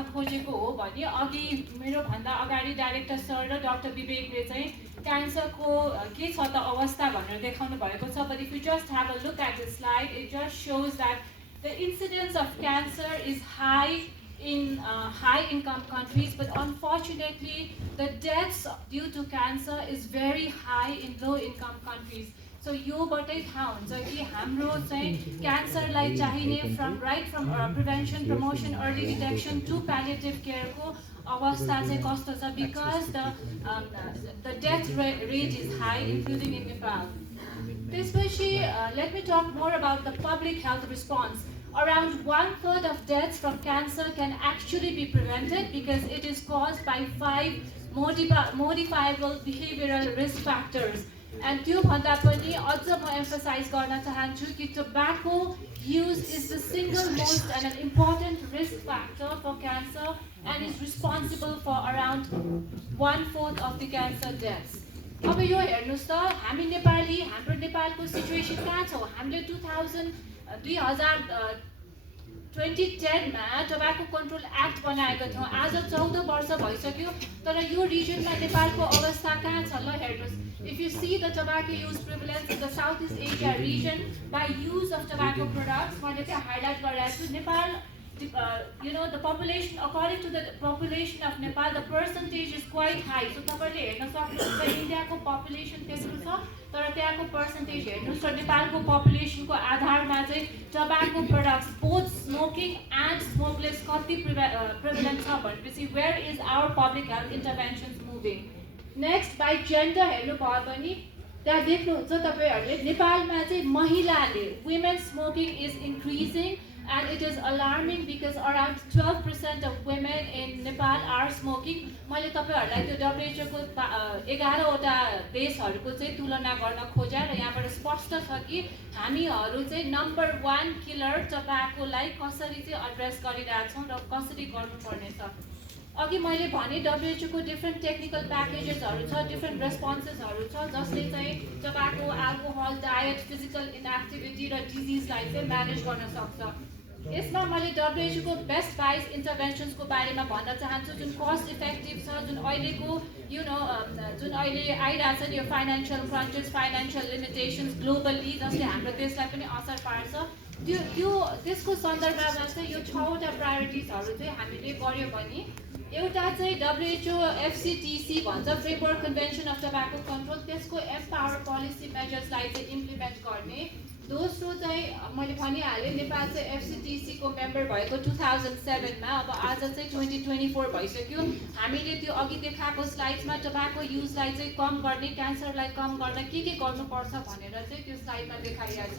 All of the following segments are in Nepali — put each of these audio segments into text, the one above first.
गर्न खोजेको हो भने अघि मेरो भन्दा अगाडि डाइरेक्टर सर र डाक्टर विवेकले चाहिँ क्यान्सरको के छ त अवस्था भनेर देखाउनु भएको छ. But if you just have a look at the slide, it just shows that the incidence of cancer is high in high income countries, but unfortunately the deaths due to cancer is very high in low income countries. So योबाटै थाहा हुन्छ कि हाम्रो चाहिँ क्यान्सरलाई चाहिने from prevention, promotion, early detection to palliative care को अवस्था चाहिँ कस्तो छ, because the death rate is high, including in Nepal. त्यसपछि let me talk more about the public health response. Around 1/3 of deaths from cancer can actually be prevented because it is caused by 5 modifiable behavioral risk factors. And त्यो भन्दा पनि अझ म emphasize गर्न चाहन्छु कि tobacco use is the single most and an important risk factor for cancer and is responsible for around 1/4 of the cancer deaths. अब यो हेर्नुस् त, हामी नेपाली, हाम्रो नेपालको सिचुएसन कहाँ छ? हामीले 2010 मा टोबाको कन्ट्रोल एक्ट बनाएको थियौँ. आज 14 वर्ष भइसक्यो, तर यो रिजनमा नेपालको अवस्था कहाँ छ ल हेर्नुस्. If you see the tobacco use prevalence in the Southeast Asia region by use of tobacco products, मैले चाहिँ हाइलाइट गरिरहेको छु. Nepal, the population, according to the population of Nepal, the percentage is quite high. So तपाईले हेर्न सक्नुहुन्छ इन्डियाको पपुलेसन त्यस्तो छ, तर त्यहाँको पर्सेन्टेज हेर्नुस् र नेपालको पपुलेसनको आधारमा चाहिँ tobacco products both smoking and smokeless कति प्रिभलेन्ट छ भनेपछि where is our public health interventions moving. Next, by gender हेर्नु भयो भने त्यहाँ देख्नुहुन्छ तपाईँहरूले नेपालमा चाहिँ महिलाले, women smoking is increasing. And it is alarming because around 12% of women in Nepal are smoking. मैले तपाईहरुलाई त्यो WHO को 11 वटा देशहरुको चाहिँ तुलना गर्न खोजे र यहाँबाट स्पष्ट छ कि हामीहरु चाहिँ नम्बर 1 किलर टोबाकोलाई कसरी चाहिँ एड्रेस गरिरहेका छौं र कसरी गर्नुपर्ने छ. अघि मैले भने WHO को डिफरेंट टेक्निकल प्याकेजेसहरु छ, डिफरेंट रेस्पोन्सेसहरु छ जसले चाहिँ टोबाको, अल्कोहल, डायट, फिजिकल इनएक्टिभिटी र डिजिजलाई चाहिँ म्यानेज गर्न सक्छ. यसमा मैले WHO को बेस्ट वाइज इन्टरभेन्सन्स को बारेमा भन्न चाहन्छु जुन कस्ट इफेक्टिभ छ, जुन अहिलेको जुन अहिले आइरहेछ नि यो फाइनान्शियल क्रन्चेस, फाइनान्शियल लिमिटेशन्स ग्लोबली जसले हाम्रो देशलाई पनि असर पार्छ. त्यो त्यसको सन्दर्भमा चाहिँ यो 6 वटा प्रायोरिटिजहरु चाहिँ हामीले गर्यो भने एउटा चाहिँ WHO FCTC भन्छ, framework convention of tobacco control, त्यसको एम्पावर पोलिसी मेजर्सलाई चाहिँ इम्प्लिमेन्ट गर्ने. दोस्रो चाहिँ मैले भनिहालेँ नेपाल चाहिँ FCTC को मेम्बर भएको 2007 मा. अब आज चाहिँ 2024 भइसक्यो. हामीले त्यो अघि देखाएको स्लाइड्समा टोबाको युजलाई चाहिँ कम गर्ने, क्यान्सरलाई कम गर्न के गर्नुपर्छ भनेर चाहिँ त्यो स्लाइडमा देखाइएको छ.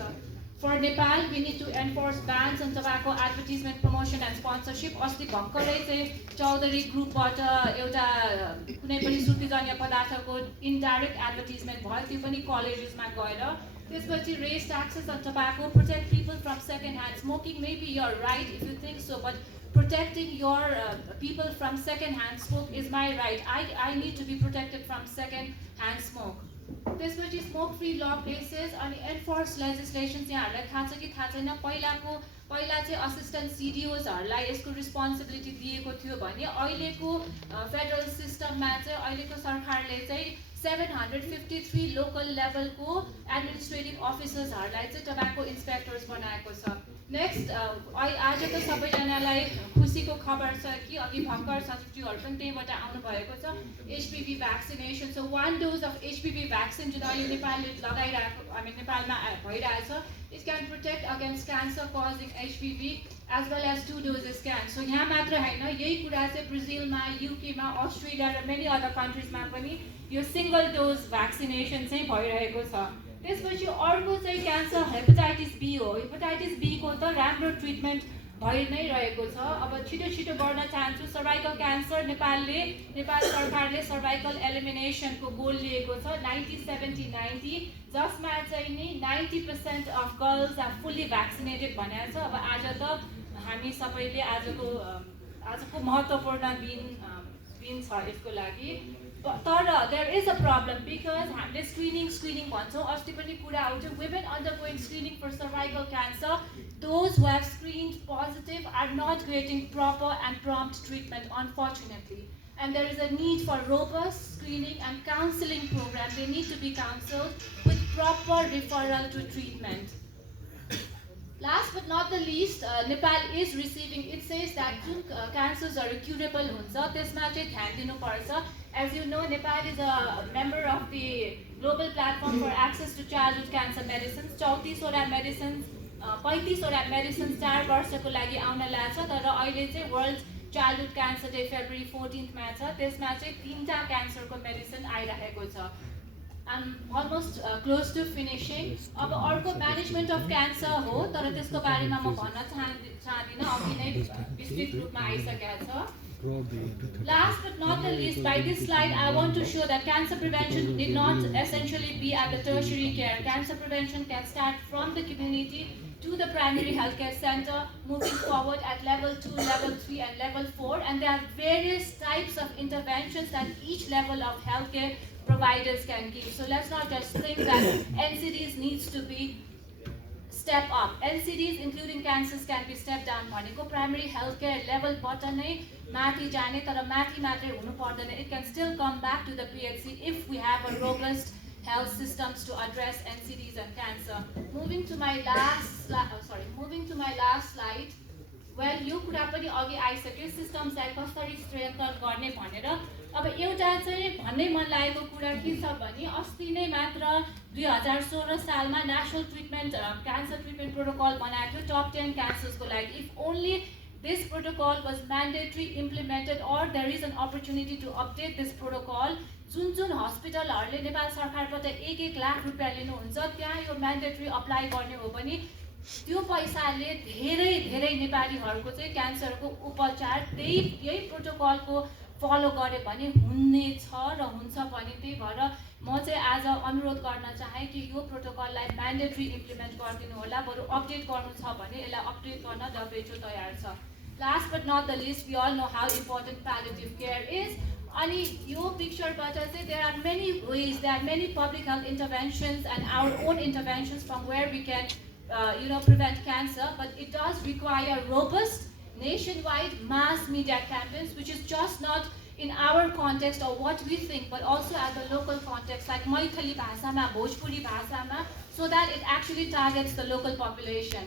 For Nepal, we need to enforce bans on tobacco advertisement, promotion and sponsorship. अस्ति भर्खरै चाहिँ चौधरी ग्रुपबाट एउटा कुनै पनि सुतिजन्य पदार्थको इनडाइरेक्ट एडभर्टिजमेन्ट भयो, त्यो पनि कलेजेसमा गएर. त्यसपछि raise taxes on tobacco, protect people from second hand smoking. Maybe you're right if you think so, but protecting your people from second hand smoke is my right. I need to be protected from second hand smoke. त्यसपछि स्मोक फ्री ल प्लेसेस अनि एन्फोर्स लेजिस्लेसन. यहाँहरूलाई थाहा छ कि थाहा छैन, पहिला चाहिँ असिस्टेन्ट CDOsहरूलाई यसको रिस्पोन्सिबिलिटी दिएको थियो भने अहिलेको फेडरल सिस्टममा चाहिँ अहिलेको सरकारले चाहिँ 753 लोकल लेभलको एडमिनिस्ट्रेटिभ अफिसर्सहरूलाई चाहिँ टोबाको इन्स्पेक्टर्स बनाएको छ. नेक्स्ट, आज त सबैजनालाई खुसीको खबर छ कि अघि भर्खर सचिवहरू पनि त्यहीबाट आउनु भएको छ, HPV vaccination. So 1 dose of HPV vaccine जुन अहिले नेपालले लगाइरहेको, नेपालमा भइरहेछ, it can protect against cancer causing HPV as well as 2 doses can. So यहाँ मात्र हैन, यही कुरा चाहिँ ब्राजिलमा, युकेमा, अस्ट्रेलिया र मेनी अदर कन्ट्रिजमा पनि यो सिंगल डोज भ्याक्सिनेसन चाहिँ भइरहेको छ. त्यसपछि अर्को चाहिँ क्यान्सर हेपाटाइटिस बी हो. हेपाटाइटिस बी को त राम्रो ट्रिटमेन्ट भइ नै रहेको छ. अब छिटो गर्न चाहन्छु, सर्भाइकल क्यान्सर नेपाल सरकारले सर्भाइकल एलिमिनेसनको गोल लिएको छ 90-70-90, जसमा चाहिँ नि 90% of girls are fully vaccinated भनेको छ. अब आज त हामी सबैले आजको महत्त्वपूर्ण दिन बिन छ यसको लागि तर there is a problem because हामीले स्क्रिनिङ भन्छौँ अस्ति पनि कुरा आउँछ women undergoing screening for cervical cancer those who have screened positive are not getting proper and prompt treatment unfortunately and there is a need for robust screening and counseling program. They need to be counseled with proper referral to treatment. Last but not the least, Nepal is receiving, it says that cancers are curable huncha त्यसमा चाहिँ ध्यान दिनुपर्छ. As you know, Nepal is a member of the Global Platform for Access to Childhood Cancer Medicines. 34 वटा medicines 35 वटा medicines 4 वर्षको लागि आउन लाग्छ तर अहिले चाहिँ world childhood cancer day February 14 मा छ त्यसमा चाहिँ 3टा क्यान्सरको मेडिसिन आइरहेको छ. I'm almost close to finishing. अब अर्को म्यानेजमेन्ट अफ क्यान्सर हो तर त्यसको बारेमा म भन्न चाहदिनँ अघि नै विस्तृत रूपमा आइसकेको छ. Last but not the least, by this slide I want to show that cancer prevention did not essentially be at the tertiary care. Cancer prevention can start from the community to the primary healthcare center, moving forward at level 2, level 3 and level 4, and there are various types of interventions that each level of healthcare providers can give. So let's not just think that NCDs needs to be step up. NCDs including cancers can be stepped down भनेको primary healthcare level बाट नै माथि जाने तर माथि मात्रै हुनु पर्दैन. It can still come back to the PHC if we have a robust health systems to address NCDs and cancer. Moving to my last slide. Well, यो कुरा पनि अघि आइसक्यो सिस्टम्सलाई कसरी स्ट्रेन्थन गर्ने भनेर. अब एउटा चाहिँ भन्नै मन लागेको कुरा के छ भने अस्ति नै मात्र 2016 सालमा national treatment cancer treatment protocol बनाएको थियो टप 10 क्यान्सर्सको लागि. If only this protocol was mandatory implemented or there is an opportunity to update this protocol, जुन हस्पिटलहरूले नेपाल सरकारबाट 1-1 लाख रुपैयाँ लिनुहुन्छ त्यहाँ यो म्यान्डेटरी अप्लाई गर्ने हो भने त्यो पैसाले धेरै नेपालीहरूको चाहिँ क्यान्सरको उपचार यही प्रोटोकलको फलो गरे भने हुनेछ र हुन्छ पनि. त्यही भएर म चाहिँ आज अनुरोध गर्न चाहे कि यो प्रोटोकललाई म्यान्डेटरी इम्प्लिमेन्ट गरिदिनु होला. बरु अपडेट गर्नु छ भने यसलाई अपडेट गर्न WHO तयार छ. Last but not the least, we all know how important palliative care is. अनि यो पिक्चरबाट चाहिँ there are many ways, there are many public health interventions and our own interventions from where we can prevent cancer, but it does require robust nationwide mass media campaigns which is just not in our context or what we think but also at the local context like Maithili bhasama, Bhojpuri bhasama, so that it actually targets the local population.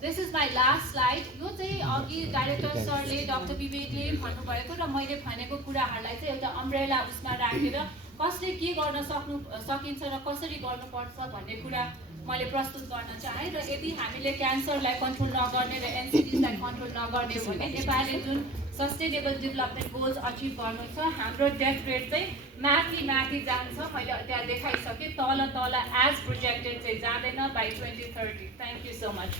This is my last slide. यो चाहिँ अघि डाइरेक्टर सरले डाक्टर विवेकले भन्नुभएको र मैले भनेको कुराहरूलाई चाहिँ एउटा अम्ब्रेला उसमा राखेर कसले के गर्न सकिन्छ र कसरी गर्नुपर्छ भन्ने कुरा मैले प्रस्तुत गर्न चाहे. र यदि हामीले क्यान्सरलाई कन्ट्रोल नगर्ने र एनसिडीलाई कन्ट्रोल नगर्ने हो भने नेपालले जुन सस्टेनेबल डेभलपमेन्ट गोल्स अचिभ गर्नु छ हाम्रो डेथ रेट चाहिँ माथि जान्छ. मैले त्यहाँ देखाइसकेँ तल एज प्रोजेक्टेड चाहिँ जाँदैन by 2030. Thank you so much.